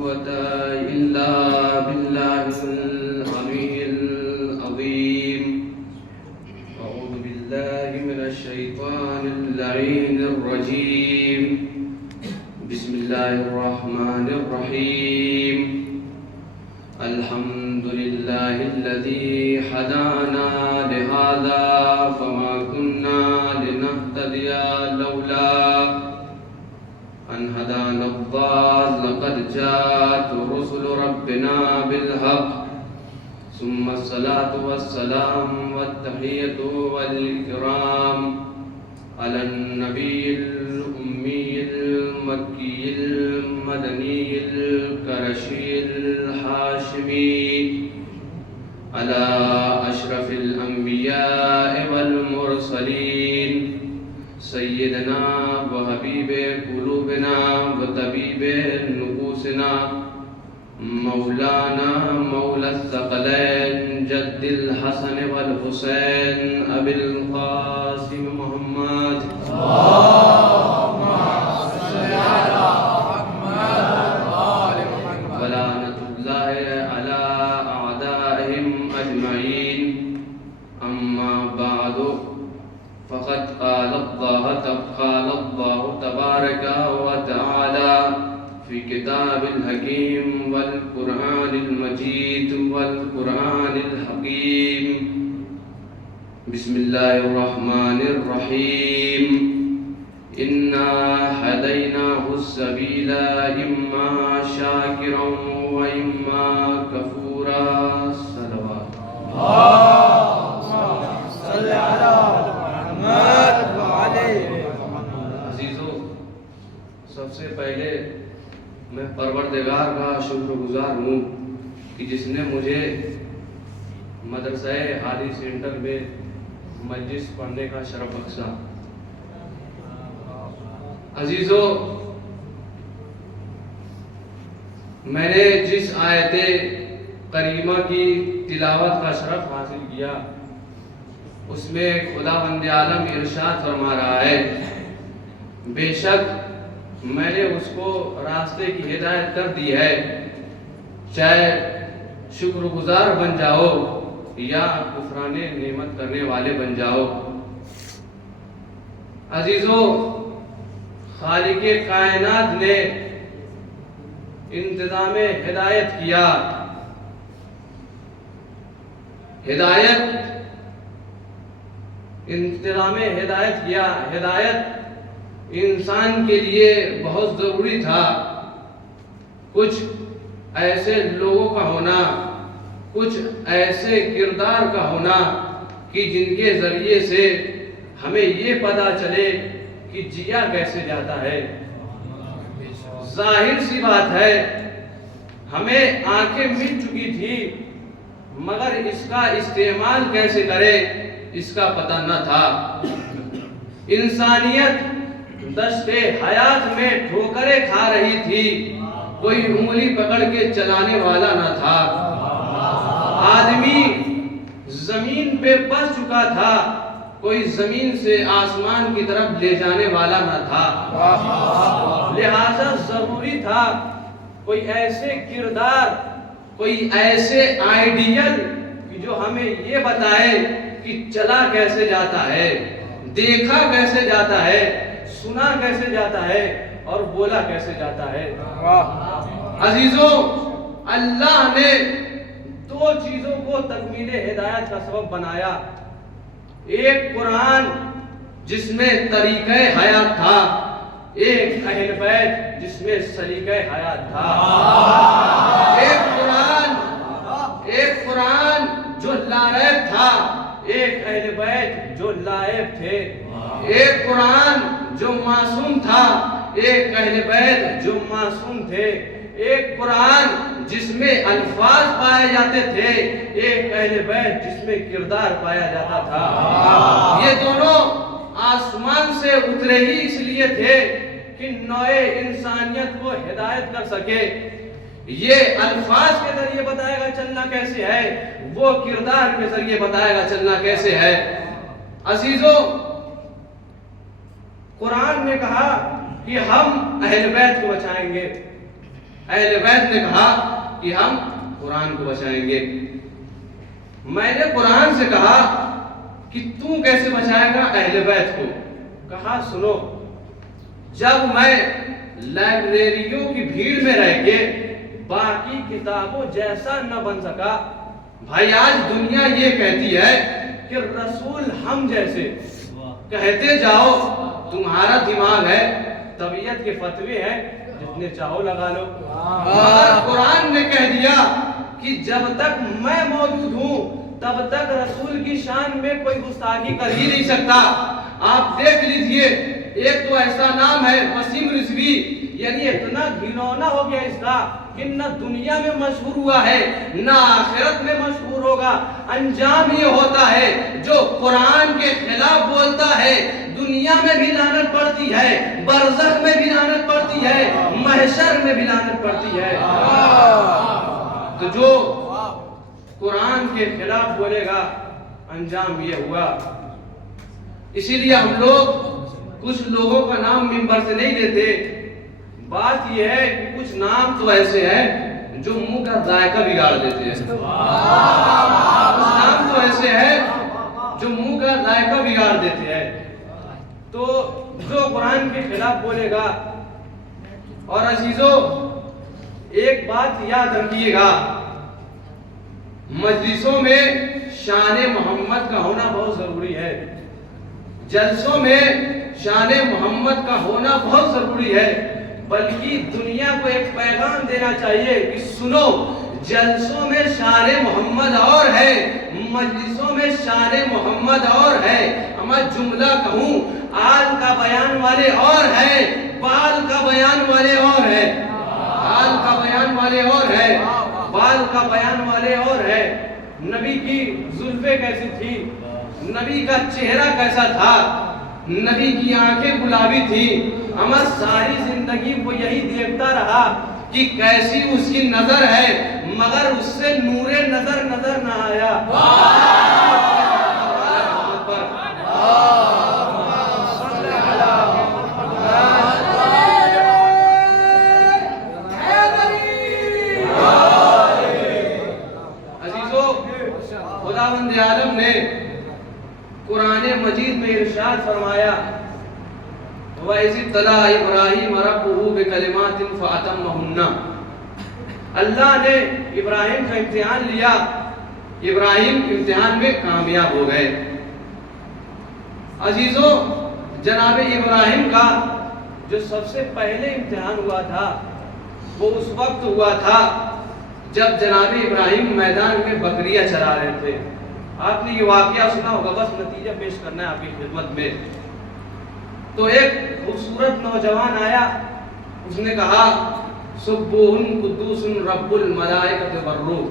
إلا بالله العلي العظيم. أعوذ بالله من الشيطان اللعين الرجيم. بسم الله الرحمن الرحيم. الحمد لله الذي هدانا لهذا فما كنا لنهتدي لولا أن هدانا الله. لقد جاءت رسل ربنا بالحق. ثم الصلاة والسلام والتحية والإكرام على النبي الأمي المكي المدني القرشي الهاشمي على أشرف الأنبياء والمرسلين سيدنا وحبيب قلوبنا وطبيب نفوسنا مولانا مولى الثقلين جد الحسن والحسين أبي القاسم محمد. اللهم صل على محمد وآل محمد. ولعنة الله على أعدائهم أجمعين. أما بعد فقد قال الله تبارك وتعالى في كتاب الحكيم والقرآن المجيد والقرآن الحكيم. بسم الله الرحمن الرحيم. إنا هديناه السبيل إما شاكرا وإما كفورا. صلوات اللهم صل على محمد وعلى محمد. عزیزو، سب سے پہلے میں پروردگار کا شکر گزار ہوں کہ جس نے مجھے مدرسہ حالی سینٹر میں مجلس پڑھنے کا شرف بخشا. عزیزو، میں نے جس آیت کریمہ کی تلاوت کا شرف حاصل کیا اس میں خداوند عالم ارشاد فرما رہا ہے، بے شک میں نے اس کو راستے کی ہدایت کر دی ہے، چاہے شکر گزار بن جاؤ یا کفران نعمت کرنے والے بن جاؤ. عزیزو، خالق کائنات نے انتظام ہدایت کیا. ہدایت انسان کے لیے بہت ضروری تھا. کچھ ایسے لوگوں کا ہونا، کچھ ایسے کردار کا ہونا کہ جن کے ذریعے سے ہمیں یہ پتہ چلے کہ جیا کیسے جاتا ہے. ظاہر سی بات ہے، ہمیں آنکھیں مل چکی تھی مگر اس کا استعمال کیسے کرے اس کا پتہ نہ تھا. انسانیت دشت حیات میں ٹھوکریں کھا رہی تھی، کوئی انگلی پکڑ کے چلانے والا نہ تھا. آدمی زمین پہ پس چکا تھا، کوئی زمین سے آسمان کی طرف لے جانے والا نہ تھا. لہذا ضروری تھا کوئی ایسے کردار، کوئی ایسے آئیڈیل کہ جو ہمیں یہ بتائے کہ چلا کیسے جاتا ہے، دیکھا کیسے جاتا ہے، سنا کیسے جاتا ہے اور بولا کیسے جاتا ہے. عزیزو، اللہ نے دو چیزوں کو تکمیل ہدایت کا سبب بنایا. ایک قرآن جس میں طریقہ حیات تھا، ایک اہل بیت جس میں سلیقہ حیات تھا. ایک قرآن جو لائب تھا، ایک اہل بیت جو لائب تھے. ایک قرآن جو معصوم تھا، ایک اہل بیت جو معصوم تھے. ایک قرآن جس میں الفاظ پائے جاتے تھے، ایک اہل بیت جس میں کردار پایا جاتا تھا. یہ دونوں آسمان سے اترے ہی اس لیے تھے کہ نوع انسانیت کو ہدایت کر سکے. یہ الفاظ کے ذریعے بتائے گا چلنا کیسے ہے، وہ کردار کے ذریعے بتائے گا چلنا کیسے ہے. عزیزو، قرآن نے کہا کہ ہم اہل بیت کو بچائیں گے. اہل بیت نے کہا کہ ہم قرآن کو بچائیں گے۔ میں نے قرآن سے کہا کہ تو کیسے بچائے گا اہل بیت کو؟ کہا سنو، جب میں لائبریریوں کی بھیڑ میں رہ کے باقی کتابوں جیسا نہ بن سکا، بھائی آج دنیا یہ کہتی ہے کہ رسول ہم جیسے، کہتے جاؤ تمہارا دماغ ہے، طبیعت کے فتوے ہیں، جتنے چاہو لگا لو، مگر قرآن نے کہہ دیا کہ جب تک میں موجود ہوں تب تک رسول کی شان میں کوئی گستاخی کر ہی نہیں سکتا۔ آپ دیکھ لیجئے، ایک تو ایسا نام ہے وسیم رضوی، یعنی اتنا گھنونا ہو گیا اس کا کہ نہ دنیا میں مشہور ہوا ہے نہ آخرت میں مشہور ہوگا۔ انجام یہ ہوتا ہے جو قرآن کے خلاف بولتا ہے دنیا میں بھی لعنت پڑتی ہے، برزخ میں بھی لعنت پڑتی ہے، محشر میں بھی لعنت پڑتی ہے۔ تو جو قرآن کے خلاف بولے گا انجام یہ ہوا۔ اسی لیے ہم لوگ کچھ لوگوں کا نام منبر سے نہیں لیتے۔ بات یہ ہے کہ کچھ نام تو ایسے ہیں جو منہ کا ذائقہ بگاڑ دیتے ہیں، کچھ نام تو ایسے ہیں جو منہ کا ذائقہ بگاڑ دیتے ہیں۔ تو جو قرآن کے خلاف بولے گا، اور عزیزو ایک بات یاد رکھیے گا، مجلسوں میں شان محمد کا ہونا بہت ضروری ہے، جلسوں میں شان محمد کا ہونا بہت ضروری ہے، بلکہ دنیا کو ایک پیغام دینا چاہیے کہ سنو، جلسوں میں شان محمد اور ہے، مجلسوں میں شان محمد اور ہے۔ میں جملہ کہوں، آل کا بیان والے اور ہے، بال کا بیان والے اور ہے، آل کا بیان والے اور ہے، بال کا بیان والے اور ہے۔ نبی کی زلفیں کیسی تھی، نبی کا چہرہ کیسا تھا، نبی کی آنکھیں گلابی تھی، ہمیں ساری زندگی وہ یہی دیکھتا رہا کہ کیسی اس کی نظر ہے، مگر اس سے نور نظر نظر نہ آیا۔ خداوند عالم نے قرآن مجید میں ارشاد فرمایا وَإِذِ ابْتَلَىٰ إِبْرَاهِيمَ رَبُّهُ بِكَلِمَاتٍ فَأَتَمَّهُنَّ، اللہ نے ابراہیم کا امتحان لیا، ابراہیم امتحان میں کامیاب ہو گئے۔ عزیزو، جناب ابراہیم کا جو سب سے پہلے امتحان ہوا تھا وہ اس وقت ہوا تھا جب جناب ابراہیم میدان میں بکریاں چرا رہے تھے۔ آپ نے یہ واقعہ سنا ہوگا، بس نتیجہ پیش کرنا ہے آپ کی خدمت میں۔ تو ایک خوبصورت نوجوان آیا، اس نے کہا سبوح قدوس رب الملائکۃ والروح۔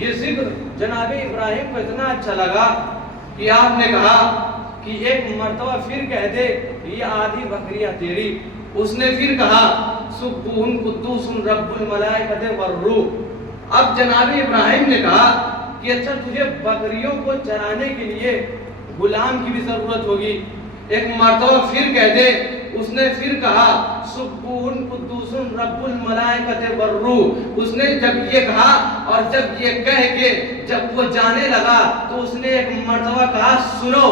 یہ ذکر جناب ابراہیم کو اتنا اچھا لگا کہ آپ نے کہا کہ ایک مرتبہ پھر کہہ دے یہ آدھی بکریاں تیری۔ اس نے پھر کہا سبوح قدوس رب الملائکۃ والروح۔ اب جناب ابراہیم نے کہا کہ اچھا تجھے بکریوں کو چرانے کے لیے غلام کی بھی ضرورت ہوگی۔ ایک مرتبہ پھر کہہ دے۔ اس نے پھر کہا سبوح قدوس رب الملائکۃ والروح۔ اس نے جب یہ کہا اور جب یہ کہہ کے جب وہ جانے لگا تو اس نے ایک مرتبہ کہا سنو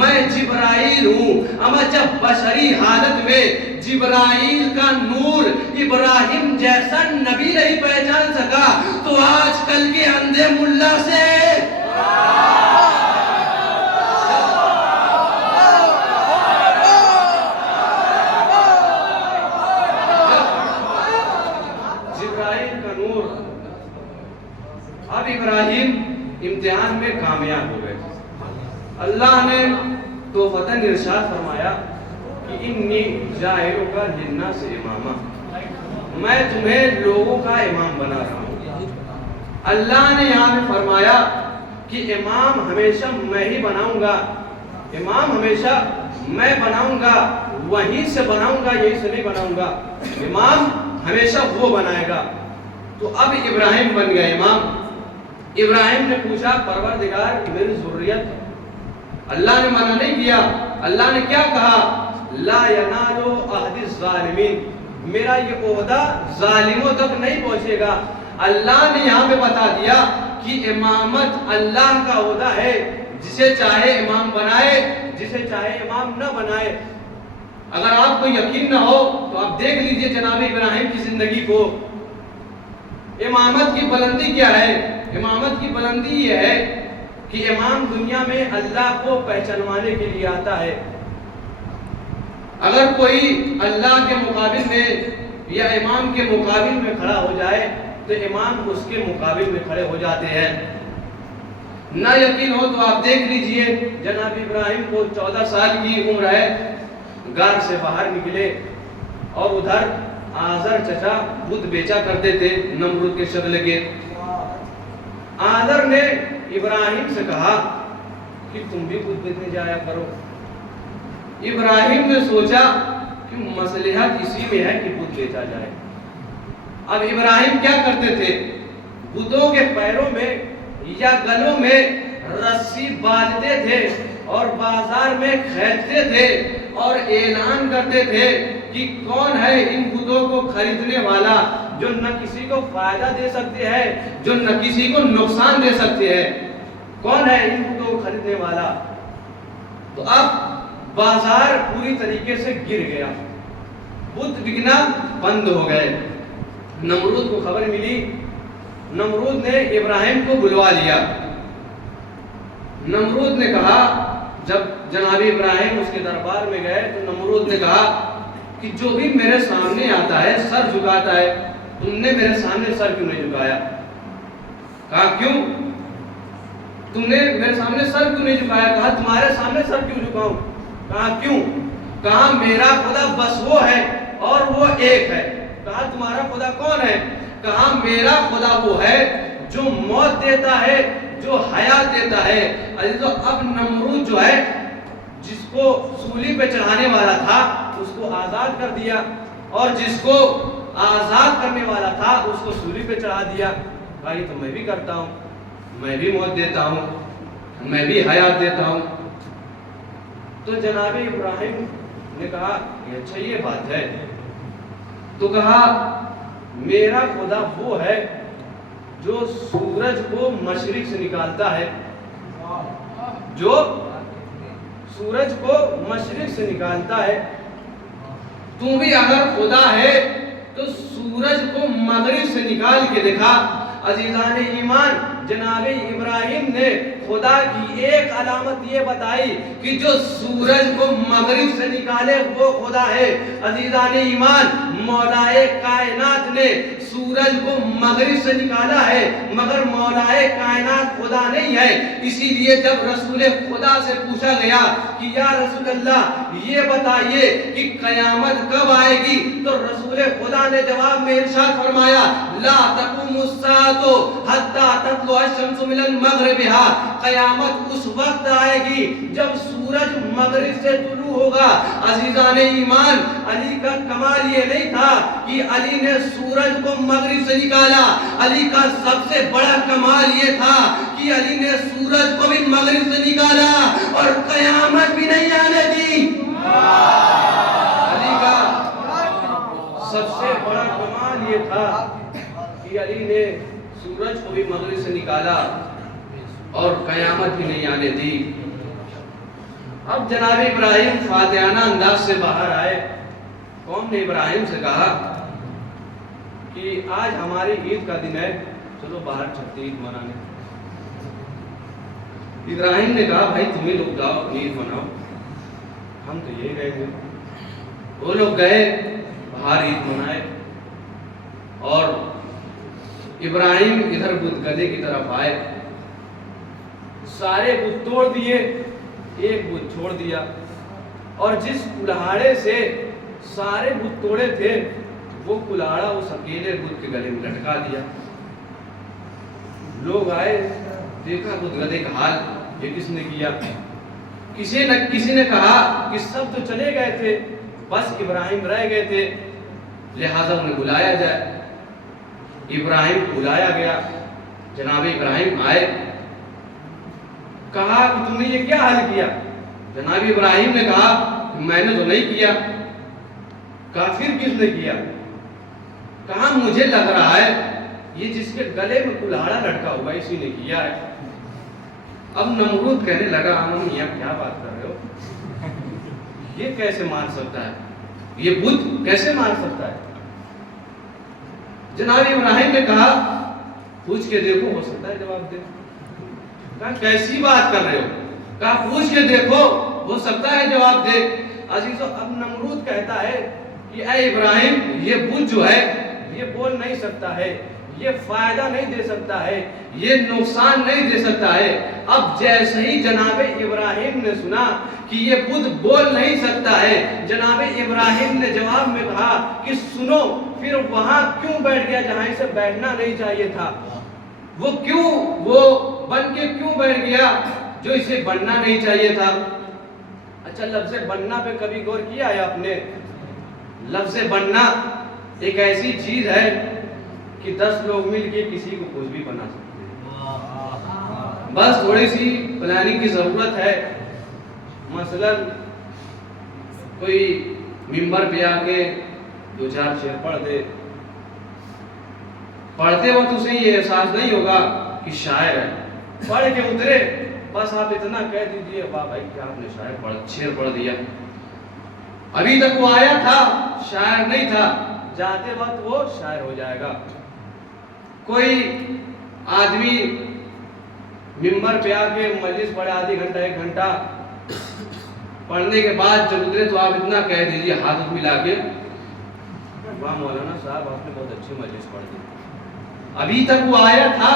میں جبرائیل ہوں۔ اما جب بشری حالت میں جبرائیل کا نور ابراہیم جیسا نبی نہیں پہچان سکا تو آج کل کے اندھے ملا سے اب ابراہیم امتحان میں کامیاب ہو گئے۔ اللہ نے تو فتن ارشاد فرمایا کہ انی جاعلک للناس اماما، میں تمہیں لوگوں کا امام بنا رہا ہوں۔ اللہ نے یہاں میں فرمایا کہ امام ہمیشہ میں ہی بناؤں گا، امام ہمیشہ میں بناؤں گا، وہیں سے بناؤں گا، یہیں سے نہیں بناؤں گا، امام ہمیشہ وہ بنائے گا۔ تو اب ابراہیم بن گئے امام۔ ابراہیم نے پوچھا پروردگار میری ذریت، اللہ نے منع نہیں کیا، اللہ نے کیا کہا لا ینال عہد الظالمین، میرا یہ عہدہ ظالموں تک نہیں پہنچے گا۔ اللہ نے یہاں پہ بتا دیا کہ امامت اللہ کا عہدہ ہے، جسے چاہے امام بنائے، جسے چاہے امام نہ بنائے۔ اگر آپ کو یقین نہ ہو تو آپ دیکھ لیجئے جناب ابراہیم کی زندگی کو۔ امامت کی بلندی کیا ہے؟ امامت کی بلندی یہ ہے کہ امام دنیا میں اللہ کو پہچانوانے کے لیے آتا ہے۔ اگر کوئی اللہ کے مقابل میں یا امام کے مقابل میں کھڑا ہو جائے تو امام اس کے مقابل میں کھڑے ہو جاتے ہیں۔ نہ یقین ہو تو آپ دیکھ لیجئے جناب ابراہیم کو 14 سال کی عمر ہے، گھر سے باہر نکلے اور ادھر آزر چچا بت بیچا کرتے تھے نمرود کے شغل کے۔ آزر نے ابراہیم سے کہا کہ تم بھی بت بیچنے جایا کرو۔ ابراہیم نے سوچا کہ مصلحت اسی میں ہے کہ بت بیچا جائے۔ اب ابراہیم کیا کرتے تھے؟ بتوں کے پیروں میں یا گلوں میں رسی باندھتے تھے اور بازار میں کھینچتے تھے اور اعلان کرتے تھے کہ کون ہے ان بتوں کو خریدنے والا جو نہ کسی کو فائدہ دے سکتے ہیں، جو نہ کسی کو نقصان دے سکتے ہیں، کون ہے ان بتوں کو خریدنے والا؟ تو اب بازار پوری طریقے سے گر گیا، بت بکنا بند ہو گئے۔ نمرود کو خبر ملی، نمرود نے ابراہیم کو بلوا لیا۔ نمرود نے کہا، جب جناب ابراہیم اس کے دربار میں گئے تو نمرود نے کہا کہ جو بھی میرے سامنے آتا ہے سر جھکاتا ہے، تم نے میرے سامنے سر کیوں نہیں جھکایا؟ کہا کیوں؟ تم نے میرے سامنے سر کیوں نہیں جھکایا؟ کہا تمہارے سامنے سر کیوں جھکاؤں؟ کہا کیوں؟ کہا میرا خدا بس وہ ہے اور وہ ایک ہے۔ کہا تمہارا خدا کون ہے؟ کہا میرا خدا وہ ہے جو موت دیتا ہے، جو حیات دیتا ہے۔ عزیزو اب نمرود جو ہے جس کو سولی پہ چڑھانے والا تھا اس کو آزاد کر دیا، اور جس کو آزاد کرنے والا تھا اس کو سولی پہ چڑھا دیا۔ کہا یہ تو میں بھی کرتا ہوں، میں بھی موت دیتا ہوں، میں بھی حیات دیتا ہوں۔ تو جناب ابراہیم نے کہا یہ اچھا یہ بات ہے، تو کہا میرا خدا وہ ہے جو سورج کو مشرق سے نکالتا ہے، جو سورج کو مشرق سے نکالتا ہے۔ تو بھی اگر خدا ہے تو سورج کو مغرب سے نکال کے دکھا۔ عزیزان ایمان، جناب ابراہیم نے خدا کی ایک علامت یہ بتائی کہ جو سورج کو مغرب سے نکالے وہ خدا ہے۔ عزیزان ایمان، مولائے کائنات نے سورج کو مغرب سے نکالا ہے مگر مولائے کائنات خدا نہیں ہے۔ اسی لیے جب رسول خدا سے پوچھا گیا کہ یا رسول اللہ یہ بتائیے کہ قیامت کب آئے گی، تو رسول خدا نے جواب میں ارشاد فرمایا لا تقوم الساعة حتى تطلع الشمس من مغربها۔ قیامت اس وقت آئے گی جب سورج مغرب سے طلوع ہوگا۔ عزیزان ایمان، علی کا کمال یہ نہیں تھا کہ علی نے سورج کو مغرب سے نکالا، علی کا سب سے بڑا کمال یہ تھا کہ علی نے سورج کو بھی مغرب سے نکالا اور قیامت بھی نہیں آنے دی۔ علی کا سب سے بڑا کمال یہ تھا کہ علی نے سورج کو بھی مغرب سے نکالا اور قیامت بھی نہیں آنے دی۔ اب جناب ابراہیم فاتحانہ انداز سے باہر آئے۔ قوم نے ابراہیم سے کہا کہ آج ہماری عید کا دن ہے، چلو باہر چلتے عید منانے۔ ابراہیم نے کہا بھائی تمہیں لوگ جاؤ عید مناؤ، ہم تو یہ گئے ہوئے۔ وہ لوگ گئے باہر عید منائے، اور ابراہیم ادھر بت گدے کی طرف آئے، سارے بت توڑ دیے، ایک بت چھوڑ دیا، اور جس کلاڑے سے سارے بت توڑے تھے وہ کلاڑا اس اکیلے بت کے گلے میں لٹکا دیا۔ لوگ آئے، دیکھا بت گدے کا حال، یہ کس نے کیا؟ کسی نے کہا کہ سب تو چلے گئے تھے، بس ابراہیم رہ گئے تھے، لہذا انہیں بلایا جائے۔ ابراہیم بلایا گیا، جناب ابراہیم آئے، کہا کہ تم نے یہ کیا حل کیا؟ جناب ابراہیم نے کہا کہ میں نے تو نہیں کیا۔ کہا پھر کس نے کیا؟ کہا مجھے لگ رہا ہے یہ جس کے گلے میں کلہاڑا لٹکا ہوا ہے اسی نے کیا ہے۔ اب نمرود کہنے لگا ہم میاں کیا بات کر رہے ہو، یہ کیسے مار سکتا ہے، یہ بت کیسے مار سکتا ہے؟ جناب ابراہیم نے کہا پوچھ کے دیکھو ہو سکتا ہے جواب دے۔ کہا کیسی بات کر رہے ہو؟ کہا پوچھ کے دیکھو ہو سکتا ہے جواب دے۔ عزیزو اب نمرود کہتا ہے کہ اے ابراہیم یہ بت جو ہے یہ بول نہیں سکتا ہے، یہ فائدہ نہیں دے سکتا ہے، یہ نقصان نہیں دے سکتا ہے۔ اب جیسے ہی جناب ابراہیم نے سنا کہ یہ بت بول نہیں سکتا ہے، جناب ابراہیم نے جواب میں کہا کہ سنو، پھر وہاں کیوں بیٹھ گیا جہاں اسے بیٹھنا نہیں چاہیے تھا؟ وہ بن کے کیوں بیٹھ گیا جو اسے بننا نہیں چاہیے تھا؟ اچھا لفظ بننا پہ کبھی غور کیا ہے آپ نے؟ لفظ بننا ایک ایسی چیز ہے کہ 10 لوگ مل کے کسی کو کچھ بھی بنا سکتے ہیں، بس تھوڑی سی پلاننگ کی ضرورت ہے۔ مثلا کوئی ممبر پہ آ کے 2-4 شعر پڑھ دے، پڑھتے وقت اسے یہ احساس نہیں ہوگا کہ شاعر ہے، پڑھ کے اترے بس آپ اتنا کہہ دیجئے واہ بھائی کیا آپ نے شعر پڑھ دیا، ابھی تک وہ آیا تھا شاعر نہیں تھا، جاتے وقت وہ شاعر ہو جائے گا۔ کوئی آدمی ممبر پہ آ کے مجلس پڑھے آدھی گھنٹہ 1 گھنٹہ، پڑھنے کے بعد جب اترے تو آپ اتنا کہہ دیجئے ہاتھ ملا کے واہ مولانا صاحب آپ نے بہت اچھی مجلس پڑھ دی، ابھی تک وہ آیا تھا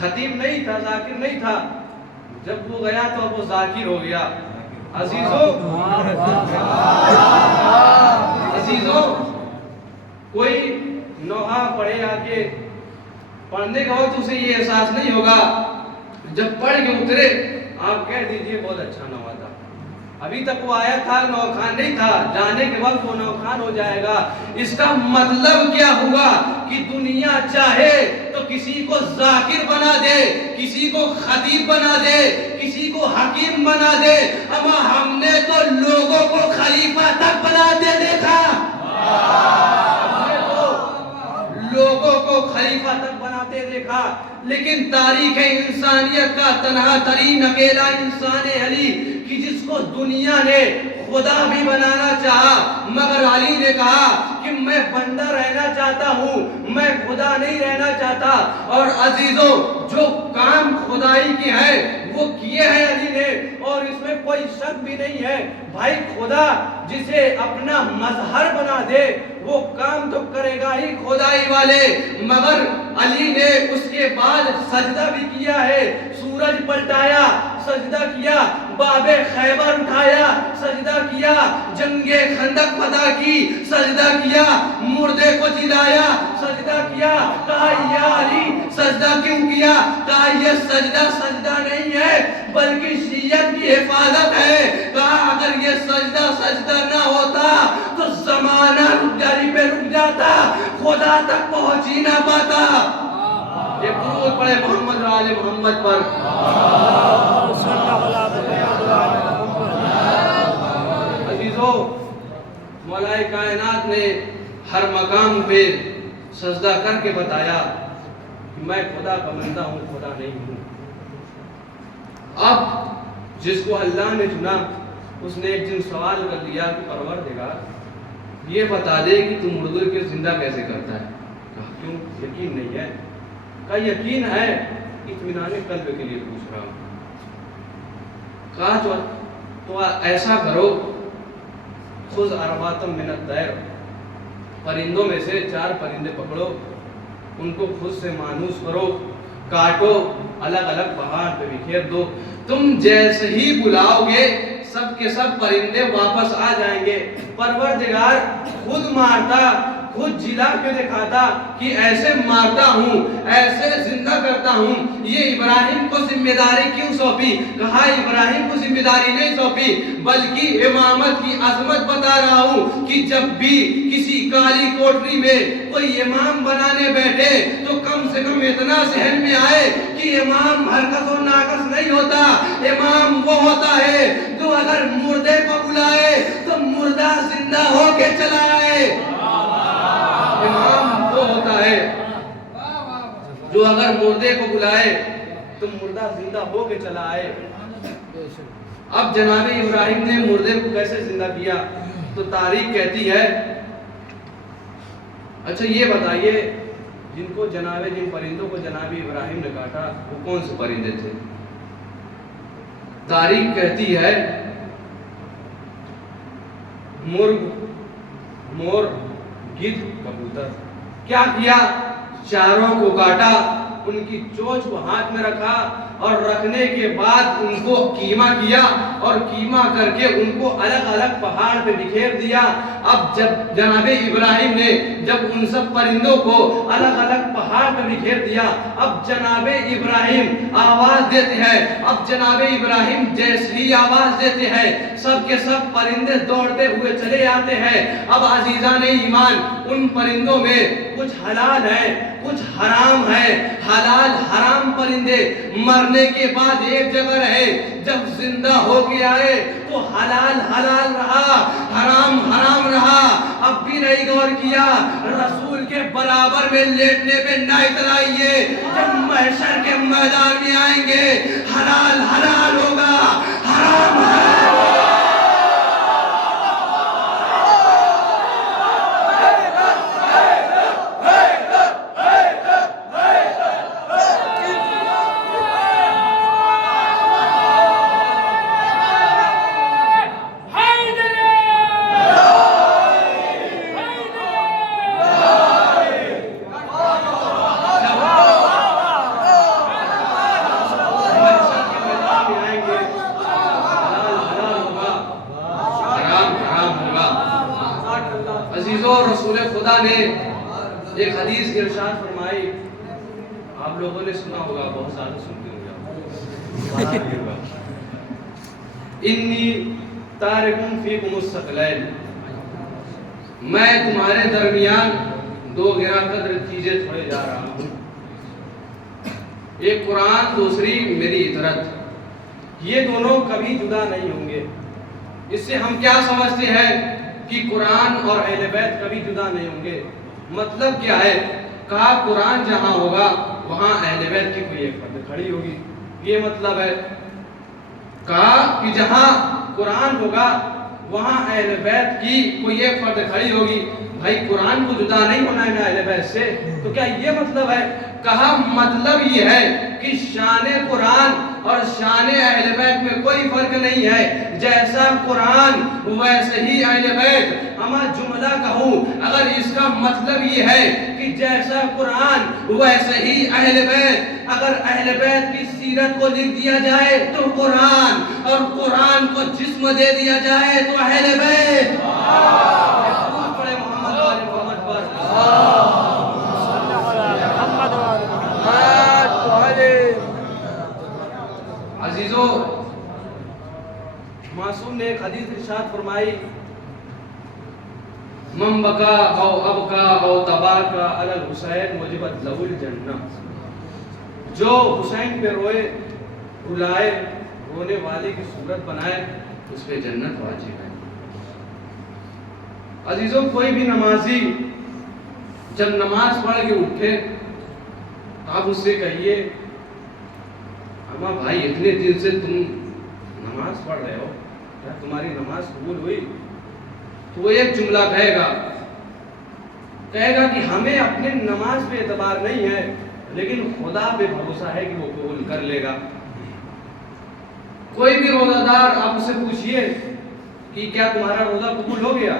خطیب نہیں تھا، ذاکر نہیں تھا، جب وہ گیا تو اب وہ ذاکر ہو گیا۔ عزیزو کوئی نوحہ پڑھے آ کے، پڑھنے کا وقت اسے یہ احساس نہیں ہوگا، جب پڑھ کے اترے آپ کہہ دیجئے بہت اچھا نوحہ تھا، ابھی تک وہ آیا تھا نوخان نہیں تھا، جانے کے وقت وہ نوخان ہو جائے گا۔ اس کا مطلب کیا ہوا کہ دنیا چاہے تو کسی کو ذاکر بنا دے، کسی کو خطیب بنا دے، کسی کو حکیم بنا دے، اما ہم نے تو لوگوں کو خلیفہ تک بناتے دیکھا، ہم نے تو لوگوں کو خلیفہ تک بناتے دیکھا۔ لیکن تاریخ انسانیت کا تنہا ترین اکیلا انسان علی کہ جس کو دنیا نے خدا بھی بنانا چاہا، مگر علی نے کہا کہ میں بندہ رہنا چاہتا ہوں، میں خدا نہیں رہنا چاہتا۔ اور عزیزوں جو کام خدائی کی ہے وہ کیے ہیں علی نے، اور اس میں کوئی شک بھی نہیں ہے۔ بھائی خدا جسے اپنا مظہر بنا دے وہ کام تو کرے گا ہی خدائی والے، مگر علی نے اس کے بعد سجدہ بھی کیا ہے، سورج پلٹایا سجدہ کیا، باب خیبر اٹھایا سجدہ کیا، جنگ خندق فتح کی سجدہ کیا، مردے کو جلایا سجدہ کیا۔ کہا یا علی سجدہ کیوں کیا؟ کہا یہ سجدہ نہیں ہے بلکہ شیعت کی حفاظت ہے۔ کہا اگر یہ سجدہ نہ ہوتا تو زمانہ رک جاتا، خدا تک پہنچ ہی نہ پاتا۔ یہ درود پڑھے محمد و آل محمد پر۔ عزیزو مولا کائنات نے ہر مقام پہ سجدہ کر کے بتایا کہ میں خدا کا بندہ ہوں، خدا نہیں ہوں۔ اب جس کو اللہ نے چنا اس نے ایک دن سوال کر لیا کہ پروردگار یہ بتا دے کہ تم مردے کے زندہ کیسے کرتا ہے؟ کہا کیوں یقین نہیں ہے؟ کہا یقین ہے، اطمینان قلب کے لیے پوچھ رہا ہوں۔ کہا تو ایسا کرو، خذ ارباتم من الطیر، پرندوں میں سے 4 پرندے پکڑو، ان کو خود سے مانوس کرو، کاٹو، الگ الگ پہاڑ پہ بکھیر دو، تم جیسے ہی بلاؤ گے سب کے سب پرندے واپس آ جائیں گے۔ پروردگار خود مارتا، خود جلا کے دکھاتا کہ ایسے مارتا ہوں، ایسے زندہ کرتا ہوں، یہ ابراہیم کو ذمہ داری کیوں سونپی؟ کہا ابراہیم کو ذمہ داری نہیں سونپی بلکہ امامت کی عظمت بتا رہا ہوں کہ جب بھی کسی کالی کوٹری میں کوئی امام بنانے بیٹھے تو کم سے کم اتنا ذہن میں آئے کہ امام ہرکس و ناقص نہیں ہوتا، امام وہ ہوتا ہے جو اگر مردے کو بلائے تو مردہ زندہ ہو کے چلا آئے۔ امام وہ ہوتا ہے جو اگر مردے کو بلائے تو مردہ زندہ ہو کے چلا آئے. اب جناب ابراہیم نے مردے کو کیسے زندہ کیا؟ تو تاریخ کہتی ہے. اچھا یہ بتائیے جن پرندوں کو جناب ابراہیم نے کاٹا وہ کون سے پرندے تھے؟ تاریخ کہتی ہے مرغ، مور، گدھ، کبوتر. کیا کیا؟ چاروں کو کاٹا، ان کی چونچ کو ہاتھ میں رکھا اور رکھنے کے بعد ان کو کیما کیا اور کیما کر کے ان کو الگ الگ پہاڑ پہ بکھیر دیا. اب جب جناب ابراہیم نے جب ان سب پرندوں کو الگ الگ پہاڑ پہ بکھیر دیا، اب جناب ابراہیم آواز دیتے ہیں. اب جناب ابراہیم جیسے ہی آواز دیتے ہیں سب کے سب پرندے دوڑتے ہوئے چلے آتے ہیں. اب عزیزان ایمان ان پرندوں میں کچھ حلال ہے کچھ حرام ہے. حلال حرام پرندے مرنے کے بعد ایک جگہ رہے، جب زندہ ہو کے آئے تو حلال حلال رہا، حرام حرام رہا. اب بھی نہیں غور کیا رسول کے برابر میں لیٹنے پہ نہ اترائیے. جب محشر کے میدان میں آئیں گے حلال حلال ہوگا، حرام حرام ہوگا. رسول خدا نے ایک حدیث ارشاد فرمائی، آپ لوگوں نے سنا ہوگا، بہت سارے سنتے ہوگا. انی تارکم فیکم الثقلین، میں تمہارے درمیان دو گرا قدر چیزیں چھوڑے جا رہا ہوں. ایک قرآن، دوسری میری اطاعت. یہ دونوں کبھی جدا نہیں ہوں گے. اس سے ہم کیا سمجھتے ہیں کہ قرآن اور اہل بیت کبھی جدا نہیں ہوں گے. مطلب کیا ہے؟ کہا قرآن جہاں ہوگا وہاں اہل بیت کی کوئی ایک فرد کھڑی ہوگی. یہ مطلب ہے. کہا کہ جہاں قرآن ہوگا وہاں اہل بیت کی کوئی ایک فرد کھڑی ہوگی. بھائی قرآن کو جدا نہیں ہونا ہے نا اہل بیت سے، تو کیا یہ مطلب ہے؟ کہا مطلب یہ ہے کہ شان قرآن اور شان اہل بیت میں کوئی فرق نہیں ہے. جیسا قرآن ویسے ہی اہل بیت. اما جملہ کہوں اگر اس کا مطلب یہ ہے کہ جیسا قرآن ویسے ہی اہل بیت، اگر اہل بیت کی سیرت کو لکھ دیا جائے تو قرآن، اور قرآن کو جسم دے دیا جائے تو اہل بیت. پڑھے محمد والے محمد پر. عزیزو، معصوم نے ایک حدیث ارشاد فرمائی، من بکا او ابکا او تباکا علی الحسین وجبت لہ الجنہ. جو حسین پہ روئے، رلائے، رونے والے کی صورت بنائے، اس پہ جنت واجب ہے. عزیزوں، کوئی بھی نمازی جب نماز پڑھ کے اٹھے تو آپ اس سے کہیے اما بھائی اتنے دن سے تم نماز پڑھ رہے ہو، کیا تمہاری نماز قبول ہوئی؟ تو وہ ایک جملہ کہے گا کہ ہمیں اپنے نماز پہ اعتبار نہیں ہے لیکن خدا پہ بھروسہ ہے کہ وہ قبول کر لے گا. کوئی بھی روزہ دار آپ سے پوچھئے کہ کیا تمہارا روزہ قبول ہو گیا؟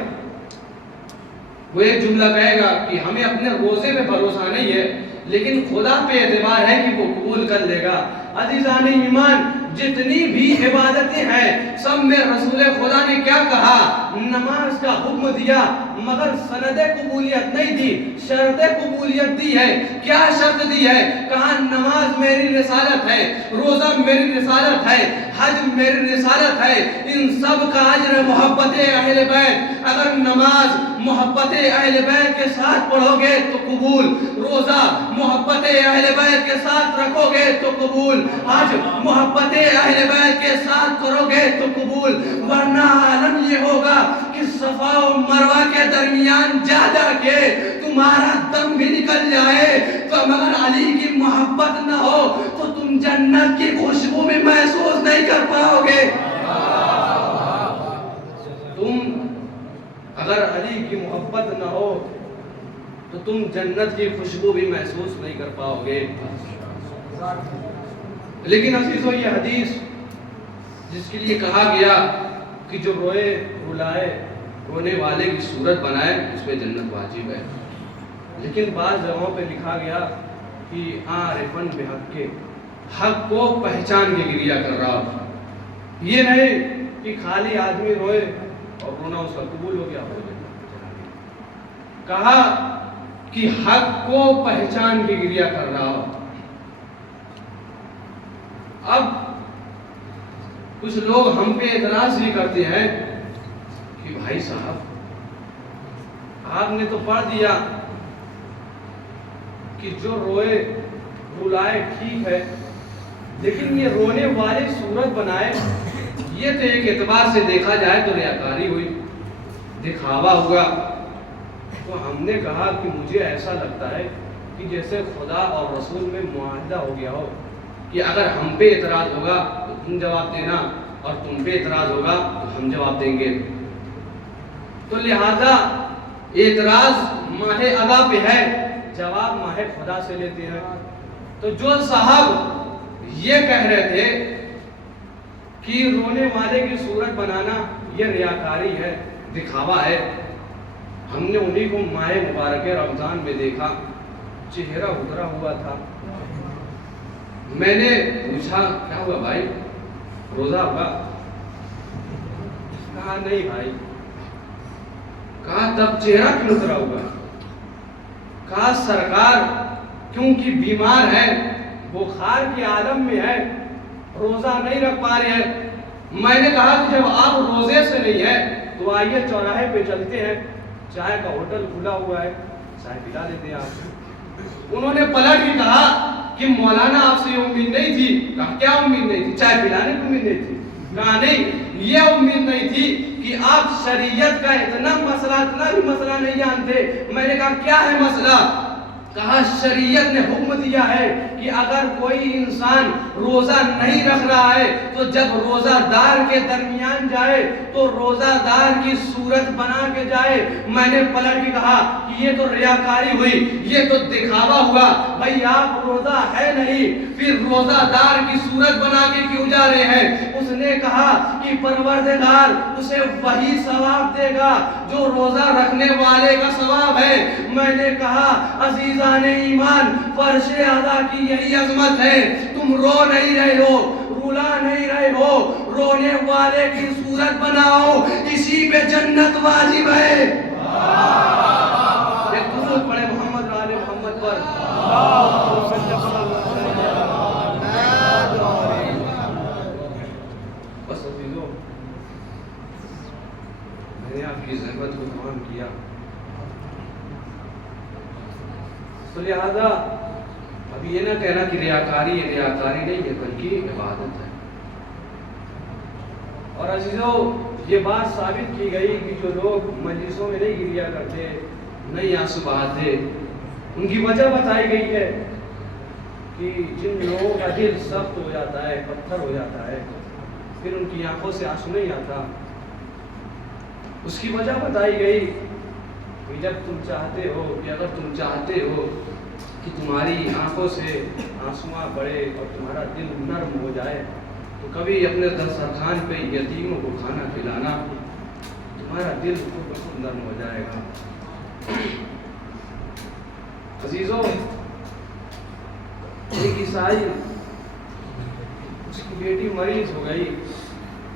وہ ایک جملہ کہے گا کہ ہمیں اپنے روزے پہ بھروسہ نہیں ہے لیکن خدا پہ اعتبار ہے کہ وہ قبول کر لے گا. عزیزان ایمان، جتنی بھی عبادتیں ہیں سب میں رسول خدا نے کیا کہا؟ نماز کا حکم دیا، مگر سند قبولیت نہیں دی، شرط قبولیت دی ہے. کیا شرط دی ہے؟ کہا نماز میری رسالت ہے، روزہ میری رسالت ہے، حج میری رسالت ہے. ان سب کا اجر محبت اہل بیت. اگر نماز محبت اہل بیت کے ساتھ پڑھو گے تو قبول، روزہ محبت اہل بیت کے ساتھ رکھو گے تو قبول، حج محبت اہل بیت کے ساتھ کرو گے تو قبول، ورنہ عالم یہ ہوگا کہ صفا و مروہ کے درمیان جا جا کے تمہارا دم بھی نکل جائے تو مگر علی کی محبت نہ ہو تو تم جنت کی خوشبو بھی محسوس نہیں کر پاؤ گے۔ تم اگر علی کی محبت نہ ہو تو تم جنت کی خوشبو بھی محسوس نہیں کر پاؤ گے۔ لیکن عزیزو یہ حدیث جس کے لیے کہا گیا کہ جو روئے رلائے رونے والے کی صورت بنائے اس پہ جنت واجب ہے، لیکن بعض جگہوں پہ لکھا گیا کہ عارفن بحق کے، حق کو پہچان کے گریہ کر رہا ہو، یہ نہیں کہ خالی آدمی روئے اور رونا اس کا قبول ہو گیا ہو جائے۔ کہا کہ حق کو پہچان کے گریہ کر رہا ہو۔ اب کچھ لوگ ہم پہ اعتراض یہ کرتے ہیں کہ بھائی صاحب آپ نے تو پڑھ دیا کہ جو روئے رلائے ٹھیک ہے، لیکن یہ رونے والی صورت بنائے یہ تو ایک اعتبار سے دیکھا جائے تو ریاکاری ہوئی، دکھاوا ہوا۔ تو ہم نے کہا کہ مجھے ایسا لگتا ہے کہ جیسے خدا اور رسول میں معاہدہ ہو گیا ہو کہ اگر ہم پہ اعتراض ہوگا تو تم جواب دینا اور تم پہ اعتراض ہوگا تو ہم جواب دیں گے، تو لہذا اعتراض ماہ ادا پہ ہے، جواب ماہ خدا سے لیتے ہیں۔ تو جو صاحب یہ کہہ رہے تھے کہ رونے والے کی صورت بنانا یہ ریاکاری ہے، دکھاوا ہے، ہم نے انہی کو ماہ مبارک رمضان میں دیکھا، چہرہ اترا ہوا تھا۔ میں نے پوچھا کیا ہوا بھائی روزہ ہوگا؟ کہا نہیں بھائی۔ کہا تب چہرہ کیوں اترا ہوا؟ کہا سرکار کیونکہ بیمار ہے، بخار کے عالم میں ہے، روزہ نہیں رکھ پا رہے ہیں۔ میں نے کہا کہ جب آپ روزے سے نہیں ہے تو آئیے چوراہے پہ چلتے ہیں، چائے کا ہوٹل کھلا ہوا ہے، چائے پلا لیتے ہیں آپ۔ انہوں نے پلٹ بھی کہا کہ مولانا آپ سے یہ امید نہیں تھی۔ کہا کیا امید نہیں تھی؟ چائے پلانے کی امید نہیں تھی؟ کہا نہیں، یہ امید نہیں تھی کہ آپ شریعت کا اتنا بھی مسئلہ نہیں جانتے۔ میں نے کہا کیا ہے مسئلہ؟ کہا شریعت نے حکم دیا ہے کہ اگر کوئی انسان روزہ نہیں رکھ رہا ہے تو جب روزہ دار کے درمیان جائے تو روزہ دار کی صورت بنا کے جائے۔ میں نے پلٹ کے کہا کہ یہ تو ریاکاری ہوئی، یہ تو دکھاوا ہوا، بھائی آپ روزہ ہے نہیں پھر روزہ دار کی صورت بنا کے کیوں جا رہے ہیں؟ اس نے کہا کہ پروردگار اسے وہی ثواب دے گا جو روزہ رکھنے والے کا ثواب ہے۔ میں نے کہا عزیزان ایمان، فرض ادا کی یہی عظمت ہے، تم رو نہیں رہے ہو، رلا نہیں رہے ہو، رونے والے کی صورت بناؤ، اسی پہ جنت واجب ہے۔ ایک درود پڑھے محمد و آل محمد پر۔ بس عزیزو میں نے آپ کی زحمت کو تمام کیا، تو لہذا اب یہ نہ کہنا کہ ریاکاری ہے، ریاکاری نہیں ہے بلکہ عبادت ہے۔ اور عزیزو یہ بات ثابت کی گئی کہ جو لوگ مجلسوں میں نہیں گریا کرتے، نہیں آنسو بہاتے، ان کی وجہ بتائی گئی ہے کہ جن لوگوں کا دل سخت ہو جاتا ہے، پتھر ہو جاتا ہے، پھر ان کی آنکھوں سے آنسو نہیں آتا، اس کی وجہ بتائی گئی کہ جب تم چاہتے ہو کہ اگر تم چاہتے ہو کہ تمہاری آنکھوں سے آنسواں پڑے اور تمہارا دل نرم ہو جائے تو کبھی اپنے دسترخوان پہ یتیموں کو کھانا کھلانا، تمہارا دل بہت نرم ہو جائے گا۔ عزیزو ایک عیسائی، اس کی بیٹی مریض ہو گئی،